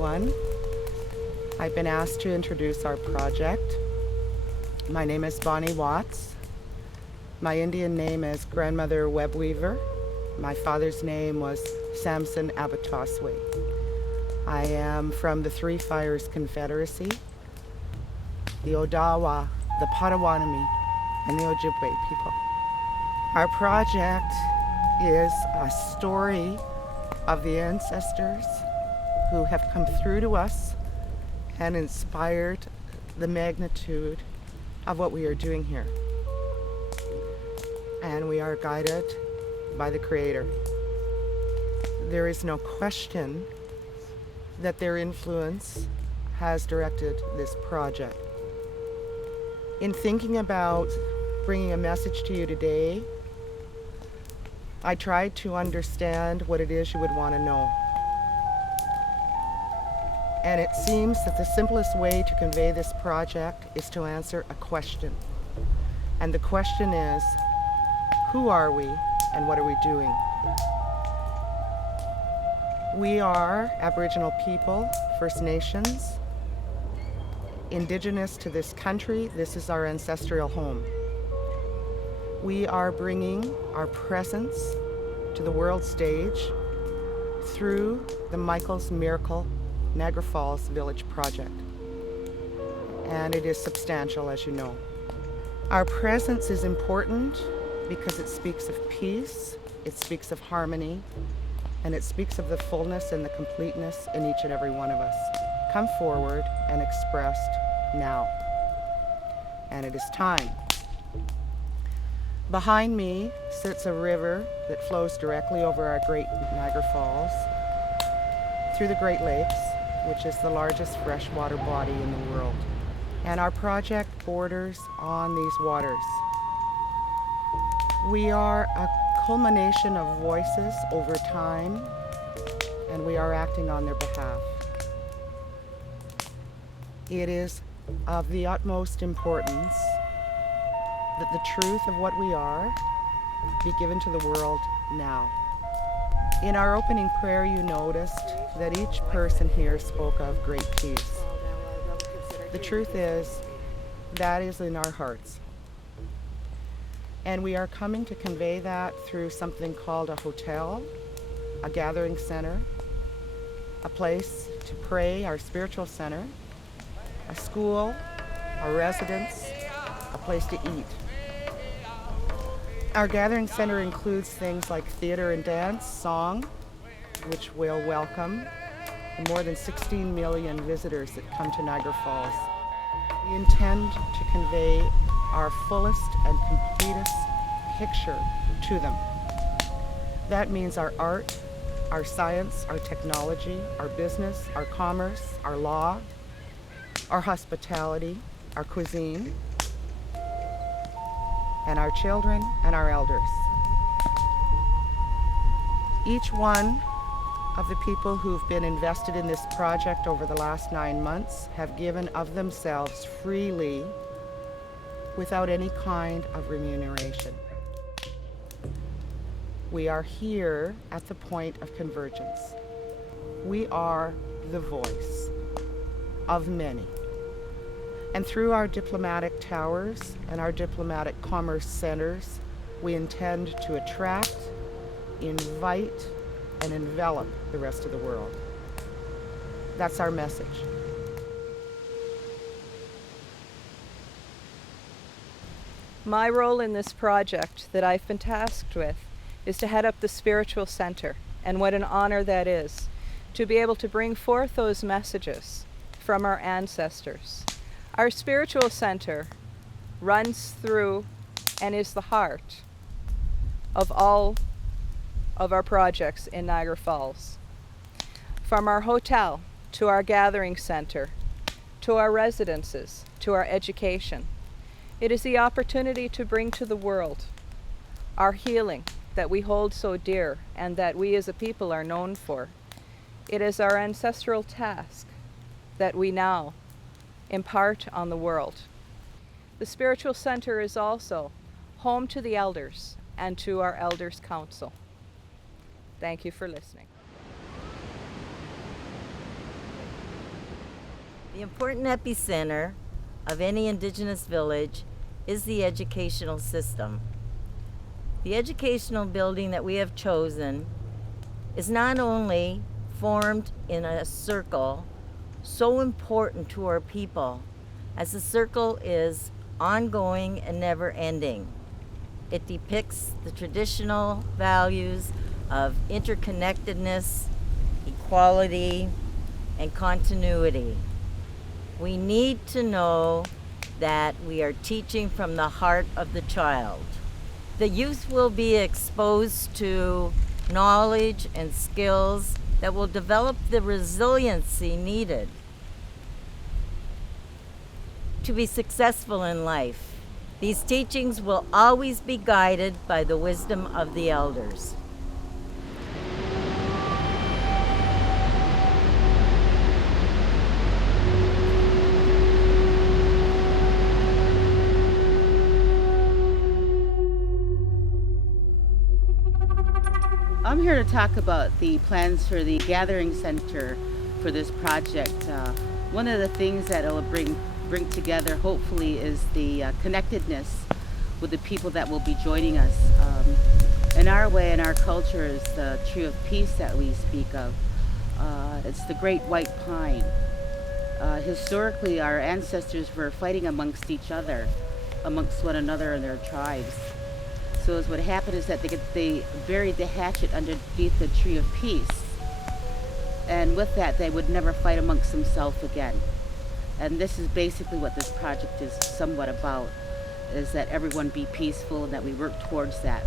everyone. I've been asked to introduce our project. My name is Bonnie Watts. My Indian name is Grandmother Webweaver. My father's name was Samson Abataswe. I am from the Three Fires Confederacy, the Odawa, the Potawatomi, and the Ojibwe people. Our project is a story of the ancestors who have come through to us and inspired the magnitude of what we are doing here. And we are guided by the Creator. There is no question that their influence has directed this project. In thinking about bringing a message to you today, I tried to understand what it is you would want to know. And it seems that the simplest way to convey this project is to answer a question. And the question is, who are we and what are we doing? We are Aboriginal people, First Nations, Indigenous to this country. This is our ancestral home. We are bringing our presence to the world stage through the Michael's Miracle Niagara Falls Village Project. And it is substantial, as you know. Our presence is important because it speaks of peace, it speaks of harmony, and it speaks of the fullness and the completeness in each and every one of us. Come forward and expressed now. And it is time. Behind me sits a river that flows directly over our Great Niagara Falls through the Great Lakes, which is the largest freshwater body in the world. And our project borders on these waters. We are a culmination of voices over time, and we are acting on their behalf. It is of the utmost importance that the truth of what we are be given to the world now. In our opening prayer, you noticed that each person here spoke of great peace. The truth is, that is in our hearts. And we are coming to convey that through something called a hotel, a gathering center, a place to pray, our spiritual center, a school, a residence, a place to eat. Our gathering center includes things like theater and dance, song, which will welcome the more than 16 million visitors that come to Niagara Falls. We intend to convey our fullest and completest picture to them. That means our art, our science, our technology, our business, our commerce, our law, our hospitality, our cuisine, and our children and our elders. Each one of the people who've been invested in this project over the last 9 months have given of themselves freely without any kind of remuneration. We are here at the point of convergence. We are the voice of many. And through our diplomatic towers and our diplomatic commerce centers, we intend to attract, invite, and envelop the rest of the world. That's our message. My role in this project that I've been tasked with is to head up the spiritual center, and what an honor that is, to be able to bring forth those messages from our ancestors. Our spiritual center runs through and is the heart of all of our projects in Niagara Falls. From our hotel to our gathering center, to our residences, to our education, it is the opportunity to bring to the world our healing that we hold so dear and that we as a people are known for. It is our ancestral task that we now impart on the world. The spiritual center is also home to the elders and to our Elders Council. Thank you for listening. The important epicenter of any Indigenous village is the educational system. The educational building that we have chosen is not only formed in a circle so important to our people, as the circle is ongoing and never ending. It depicts the traditional values of interconnectedness, equality, and continuity. We need to know that we are teaching from the heart of the child. The youth will be exposed to knowledge and skills that will develop the resiliency needed to be successful in life. These teachings will always be guided by the wisdom of the elders. I'm here to talk about the plans for the gathering center for this project. One of the things that it will bring together, hopefully, is the connectedness with the people that will be joining us. In our way, in our culture, is the tree of peace that we speak of. It's the great white pine. Historically, our ancestors were fighting amongst each other, amongst one another and their tribes. So what happened is that they buried the hatchet underneath the tree of peace. And with that, they would never fight amongst themselves again. And this is basically what this project is somewhat about, is that everyone be peaceful and that we work towards that.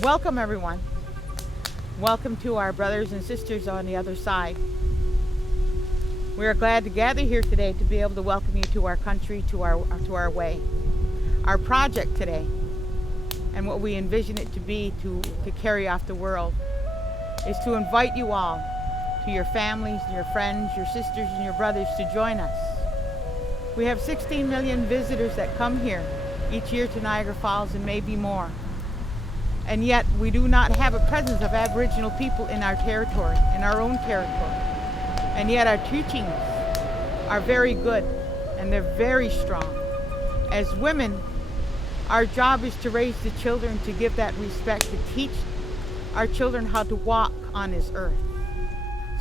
Welcome, everyone. Welcome to our brothers and sisters on the other side. We are glad to gather here today to be able to welcome you to our country, to our way. Our project today, and what we envision it to be to carry off the world, is to invite you all, to your families, your friends, your sisters, and your brothers, to join us. We have 16 million visitors that come here each year to Niagara Falls, and maybe more. And yet we do not have a presence of Aboriginal people in our territory, in our own territory. And yet our teachings are very good, and they're very strong. As women, our job is to raise the children, to give that respect, to teach our children how to walk on this earth.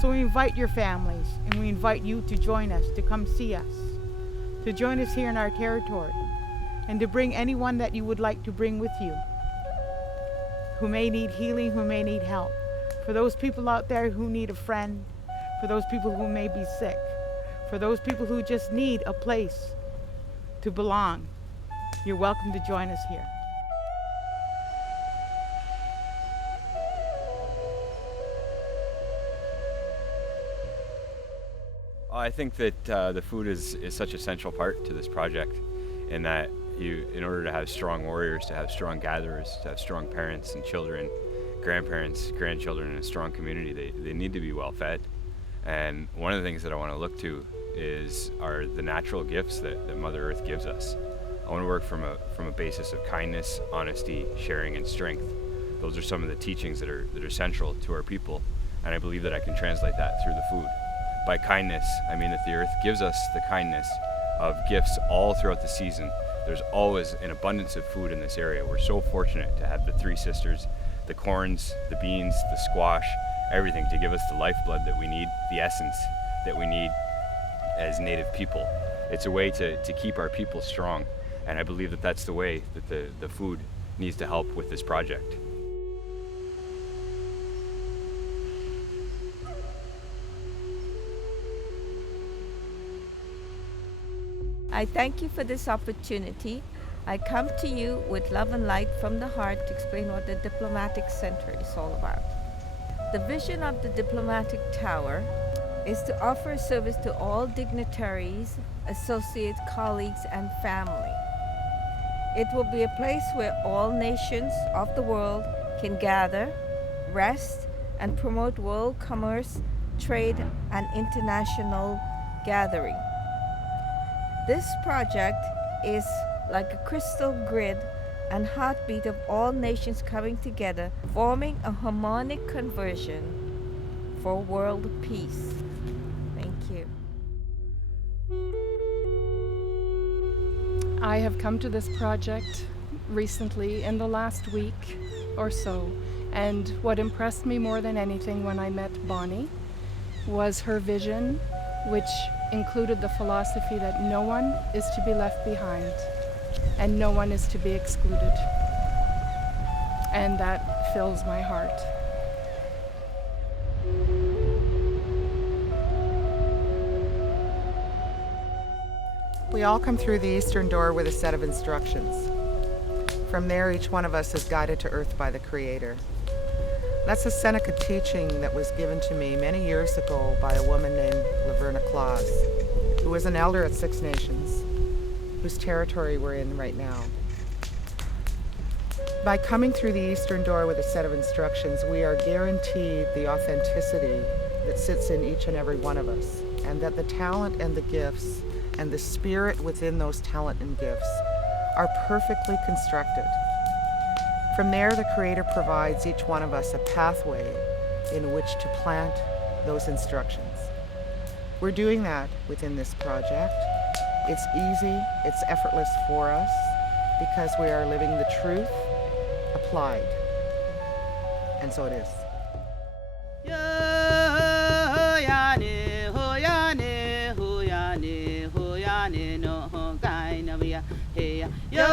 So we invite your families, and we invite you to join us, to come see us, to join us here in our territory, and to bring anyone that you would like to bring with you, who may need healing, who may need help. For those people out there who need a friend, for those people who may be sick, for those people who just need a place to belong, you're welcome to join us here. I think that the food is such a central part to this project, in that in order to have strong warriors, to have strong gatherers, to have strong parents and children, grandparents, grandchildren, and a strong community, they need to be well fed. And one of the things that I want to look to are the natural gifts that Mother Earth gives us. I want to work from a basis of kindness, honesty, sharing, and strength. Those are some of the teachings that are central to our people, and I believe that I can translate that through the food. By kindness, I mean that the earth gives us the kindness of gifts all throughout the season. There's always an abundance of food in this area. We're so fortunate to have the Three Sisters, the corns, the beans, the squash, everything to give us the lifeblood that we need, the essence that we need as Native people. It's a way to keep our people strong, and I believe that that's the way that the food needs to help with this project. I thank you for this opportunity. I come to you with love and light from the heart to explain what the Diplomatic Center is all about. The vision of the Diplomatic Tower is to offer service to all dignitaries, associates, colleagues, and family. It will be a place where all nations of the world can gather, rest, and promote world commerce, trade, and international gathering. This project is like a crystal grid and heartbeat of all nations coming together, forming a harmonic conversion for world peace. Thank you. I have come to this project recently in the last week or so, and what impressed me more than anything when I met Bonnie was her vision, which included the philosophy that no one is to be left behind and no one is to be excluded. And that fills my heart. We all come through the eastern door with a set of instructions. From there, each one of us is guided to earth by the Creator. That's a Seneca teaching that was given to me many years ago by a woman named Laverna Claus, who was an elder at Six Nations, whose territory we're in right now. By coming through the eastern door with a set of instructions, we are guaranteed the authenticity that sits in each and every one of us, and that the talent and the gifts and the spirit within those talent and gifts are perfectly constructed. From there, the Creator provides each one of us a pathway in which to plant those instructions. We're doing that within this project. It's easy, it's effortless for us, because we are living the truth applied. And so it is. Yo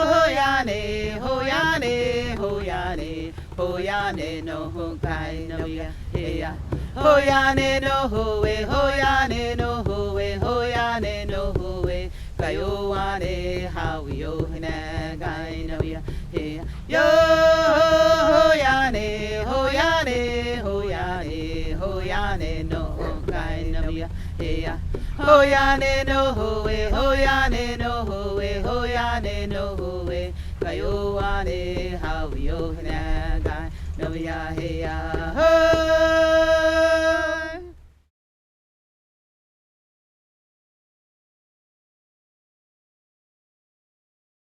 hoyane hoyane hoyane hoyane no hokai no ya heya hoyane no howe hoyane no howe hoyane no howe kayoane hawio hina gai no ya heya yo hoyane hoyane hoyane hoyane no hokai no ya heya hoyane no howe hoyane no howe hoyane no howe kayoane hawio hina gai no ya heya ho